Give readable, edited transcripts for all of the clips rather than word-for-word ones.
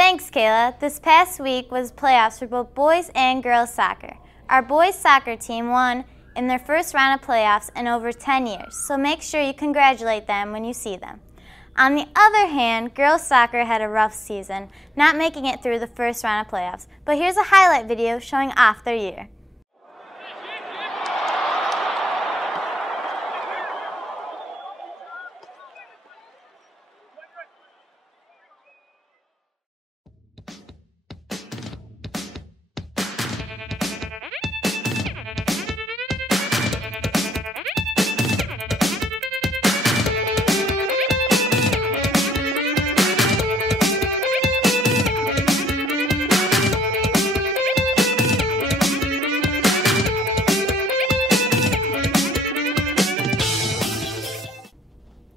Thanks, Kayla. This past week was playoffs for both boys and girls soccer. Our boys soccer team won in their first round of playoffs in over 10 years, so make sure you congratulate them when you see them. On the other hand, girls soccer had a rough season, not making it through the first round of playoffs. But here's a highlight video showing off their year.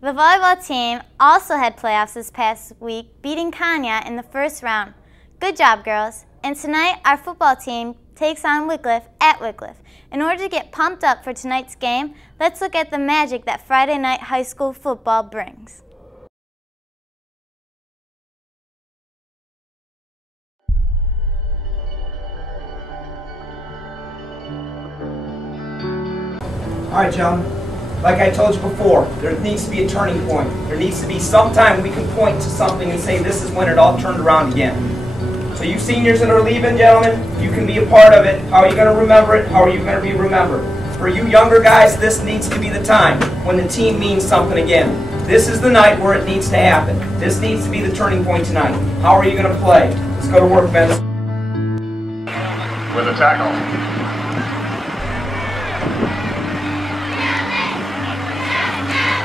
The volleyball team also had playoffs this past week, beating Kanya in the first round. Good job, girls. And tonight, our football team takes on Wycliffe at Wycliffe. In order to get pumped up for tonight's game, let's look at the magic that Friday night high school football brings. All right, gentlemen. Like I told you before, there needs to be a turning point. There needs to be some time we can point to something and say this is when it all turned around again. So you seniors that are leaving, gentlemen, you can be a part of it. How are you going to remember it? How are you going to be remembered? For you younger guys, this needs to be the time when the team means something again. This is the night where it needs to happen. This needs to be the turning point tonight. How are you going to play? Let's go to work, Bezz. With a tackle.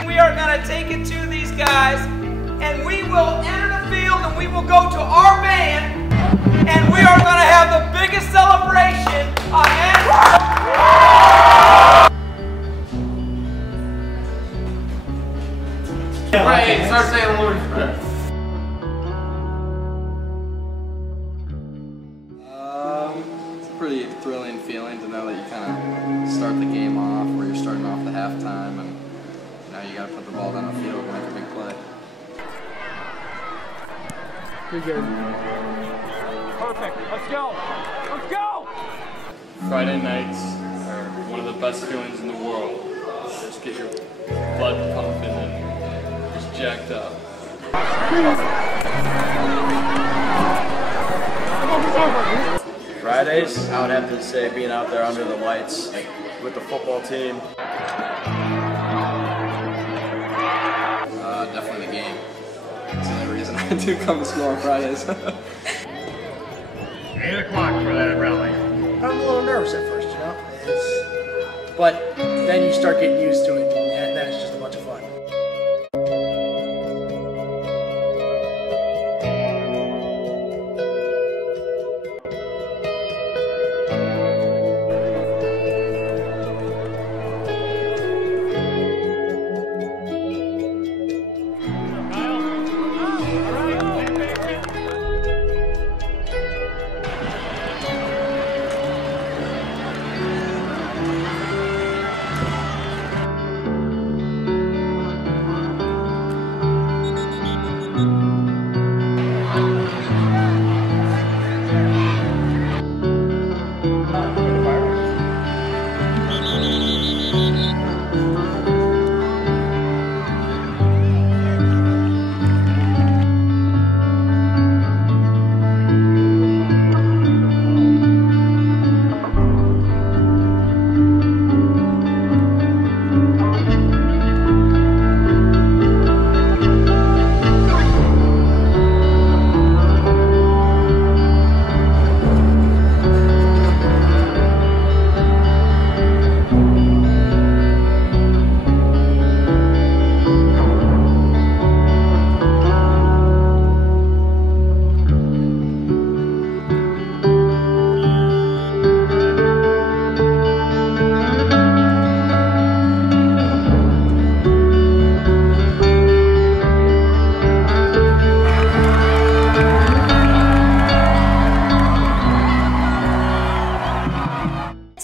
We are going to take it to these guys, and we will enter the field, and we will go to our band, and we are going to have the biggest celebration on Right, start saying the Lord's Prayer. It's a pretty thrilling feeling to know that you kind of start the game off where you're starting off the halftime, and now you got to put the ball down the field and make a big play. Pretty good. Perfect. Let's go. Let's go. Friday nights are one of the best feelings in the world. Just get your blood pumping and just jacked up. Fridays, I would have to say being out there under the lights with the football team. Definitely the game. That's the only reason I do come to school on Fridays. 8 o'clock for that rally. I'm a little nervous at first, you know, but then you start getting used to it, and then it's just a bunch of fun.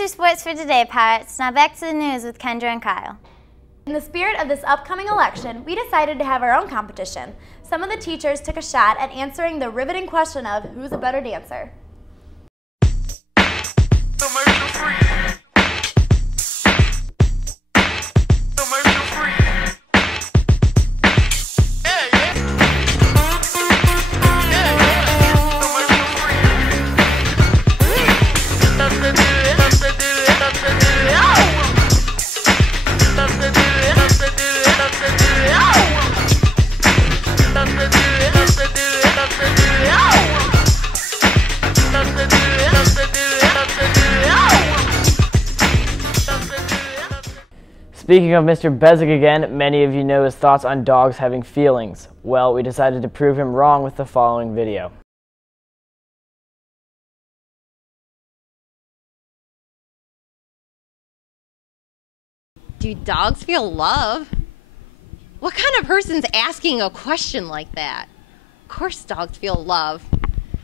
Sports for today, Pirates. Now back to the news with Kendra and Kyle. In the spirit of this upcoming election, we decided to have our own competition. some of the teachers took a shot at answering the riveting question of who's a better dancer. Speaking of Mr. Bezz again, many of you know his thoughts on dogs having feelings. Well, we decided to prove him wrong with the following video. Do dogs feel love? What kind of person's asking a question like that? Of course dogs feel love.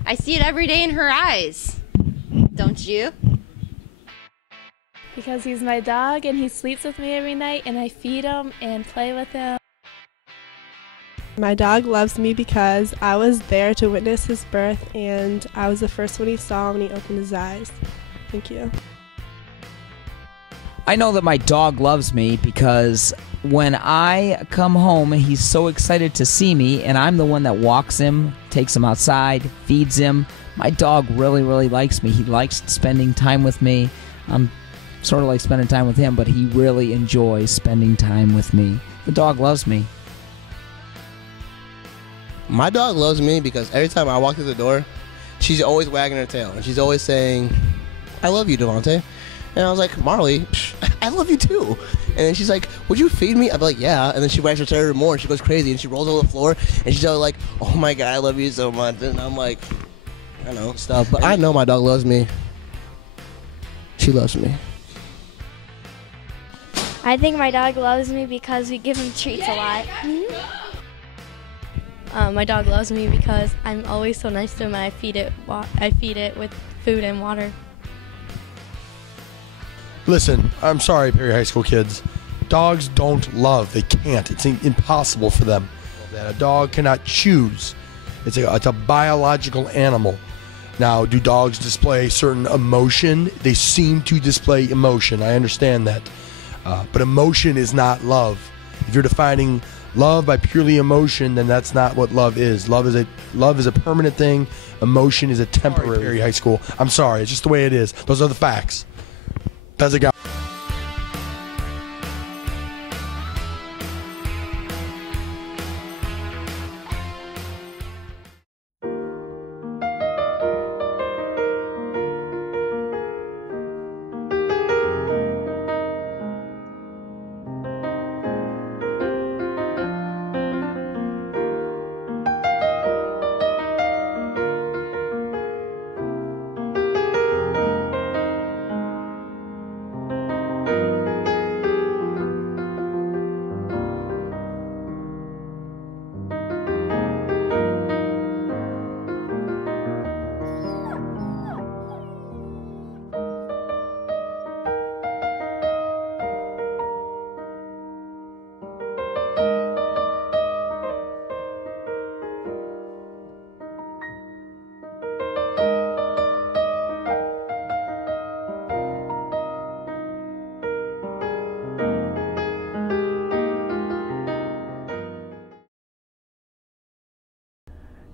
I see it every day in her eyes. Don't you? Because he's my dog and he sleeps with me every night and I feed him and play with him. My dog loves me because I was there to witness his birth and I was the first one he saw when he opened his eyes. Thank you. I know that my dog loves me because when I come home, he's so excited to see me, and I'm the one that walks him, takes him outside, feeds him. My dog really, really likes me. He likes spending time with me. I'm sort of like spending time with him, but he really enjoys spending time with me. The dog loves me. My dog loves me because every time I walk through the door, she's always wagging her tail, and she's always saying, "I love you, Devontae." And I was like, "Marley, I love you too." And then she's like, "Would you feed me?" I'd be like, "Yeah." And then she wags her tail more, and she goes crazy, and she rolls over the floor, and she's always like, "Oh my God, I love you so much." And I'm like, I know, stuff. But I know my dog loves me. She loves me. I think my dog loves me because we give him treats a lot. My dog loves me because I'm always so nice to him, and I feed it with food and water. Listen, I'm sorry, Perry High School kids. Dogs don't love. They can't. It's impossible for them. That a dog cannot choose. It's a biological animal. Now, do dogs display certain emotion? They seem to display emotion. I understand that. But emotion is not love. If you're defining love by purely emotion, then that's not what love is. Love is a permanent thing. Emotion is a temporary. Perry High School. I'm sorry. It's just the way it is. Those are the facts. That's a guy.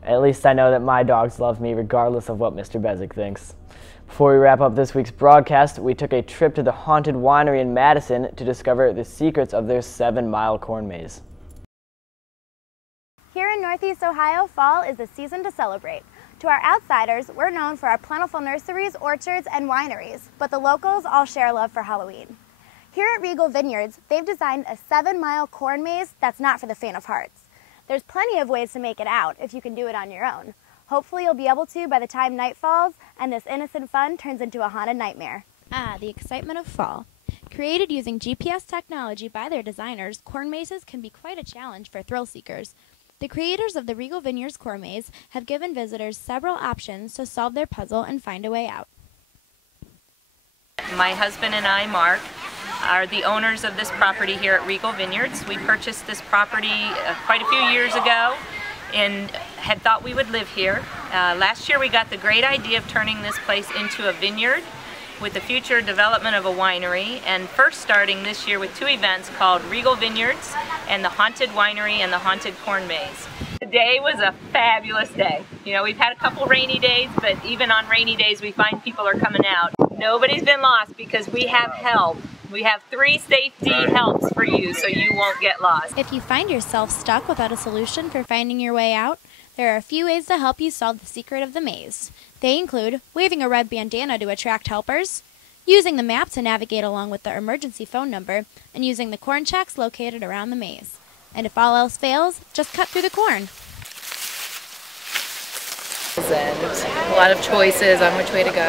At least I know that my dogs love me regardless of what Mr. Bezz thinks. Before we wrap up this week's broadcast, we took a trip to the Haunted Winery in Madison to discover the secrets of their 7-mile corn maze. Here in Northeast Ohio, fall is the season to celebrate. To our outsiders, we're known for our plentiful nurseries, orchards, and wineries, but the locals all share love for Halloween. Here at Regal Vineyards, they've designed a 7-mile corn maze that's not for the faint of hearts. There's plenty of ways to make it out if you can do it on your own. Hopefully you'll be able to by the time night falls and this innocent fun turns into a haunted nightmare. Ah, the excitement of fall. Created using GPS technology by their designers, corn mazes can be quite a challenge for thrill seekers. The creators of the Regal Vineyards Corn Maze have given visitors several options to solve their puzzle and find a way out. My husband and I, Mark, are the owners of this property here at Regal Vineyards. We purchased this property quite a few years ago, and had thought we would live here. Last year we got the great idea of turning this place into a vineyard with the future development of a winery, and first starting this year with 2 events called Regal Vineyards and the Haunted Winery and the Haunted Corn Maze. Today was a fabulous day. You know, we've had a couple rainy days, but even on rainy days we find people are coming out. Nobody's been lost because we have help. We have 3 safety helps for you so you won't get lost. If you find yourself stuck without a solution for finding your way out, there are a few ways to help you solve the secret of the maze. They include waving a red bandana to attract helpers, using the map to navigate along with the emergency phone number, and using the corn checks located around the maze. And if all else fails, just cut through the corn. And a lot of choices on which way to go.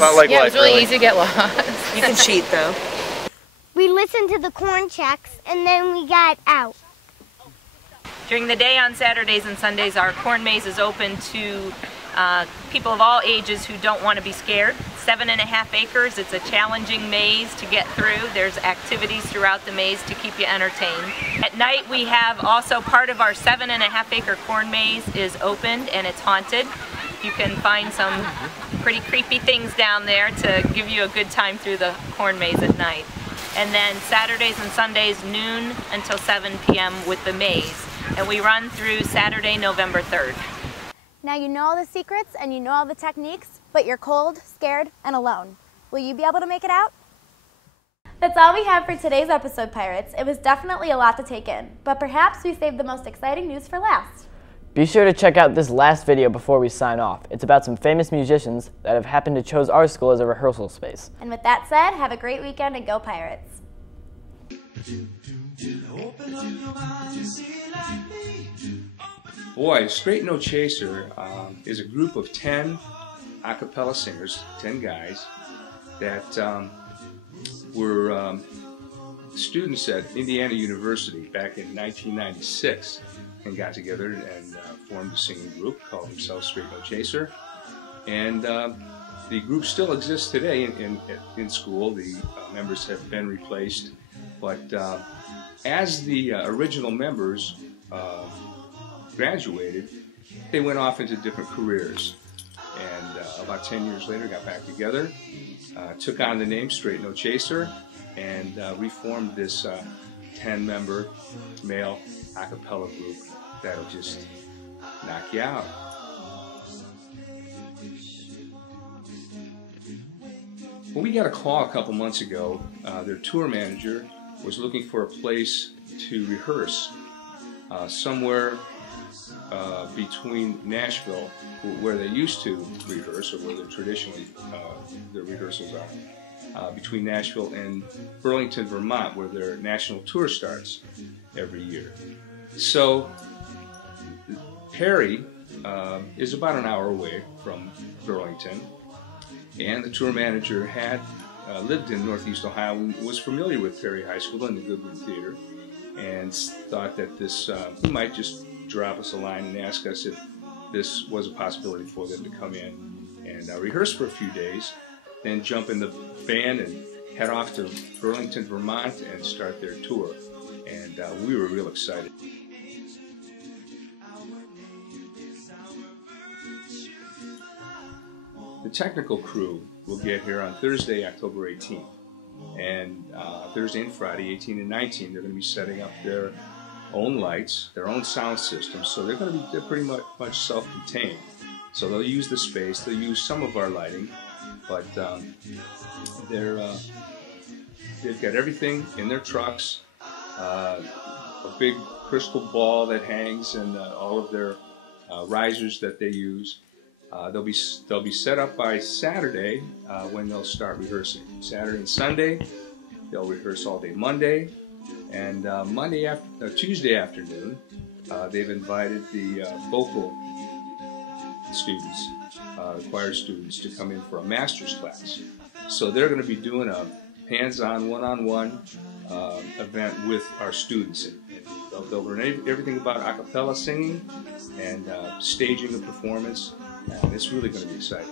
Not like yeah, life, it was really really easy to get lost. You can cheat though. We listened to the corn checks and then we got out. During the day on Saturdays and Sundays, our corn maze is open to people of all ages who don't want to be scared. 7.5 acres, it's a challenging maze to get through. There's activities throughout the maze to keep you entertained. At night we have also part of our 7.5 acre corn maze is opened and it's haunted. You can find some pretty creepy things down there to give you a good time through the corn maze at night. And then Saturdays and Sundays, noon until 7 p.m. with the maze. And we run through Saturday, November 3rd. Now you know all the secrets and you know all the techniques, but you're cold, scared, and alone. Will you be able to make it out? That's all we have for today's episode, Pirates. It was definitely a lot to take in, but perhaps we saved the most exciting news for last. Be sure to check out this last video before we sign off. It's about some famous musicians that have happened to choose our school as a rehearsal space. And with that said, have a great weekend and go Pirates. Boy, Straight No Chaser is a group of 10 a cappella singers, 10 guys, that were students at Indiana University back in 1996 and got together and formed a singing group called themselves Straight No Chaser. And the group still exists today in school. The members have been replaced, but as the original members graduated, they went off into different careers. And about 10 years later, got back together, took on the name Straight No Chaser, and reformed this 10-member male a cappella group that'll just knock you out. When we got a call a couple months ago, their tour manager was looking for a place to rehearse somewhere between Nashville, where they used to rehearse, or where they're traditionally their rehearsals are, between Nashville and Burlington, Vermont, where their national tour starts every year. So Perry is about an hour away from Burlington, and the tour manager had lived in Northeast Ohio and was familiar with Perry High School and the Goodwin Theater, and thought that this he might just drop us a line and ask us if this was a possibility for them to come in and rehearse for a few days, then jump in the van and head off to Burlington, Vermont and start their tour. And we were real excited. The technical crew will get here on Thursday, October 18th. And Thursday and Friday, 18 and 19, they're going to be setting up their own lights, their own sound system. So they're going to be pretty much self-contained. So they'll use the space, they'll use some of our lighting, but they've got everything in their trucks, a big crystal ball that hangs, and all of their risers that they use. They'll be set up by Saturday when they'll start rehearsing. Saturday and Sunday, they'll rehearse all day Monday, and Tuesday afternoon, they've invited the vocal students, choir students, to come in for a master's class. So they're going to be doing a hands-on, one-on-one event with our students. And they'll learn everything about a cappella singing and staging a performance. And it's really going to be exciting.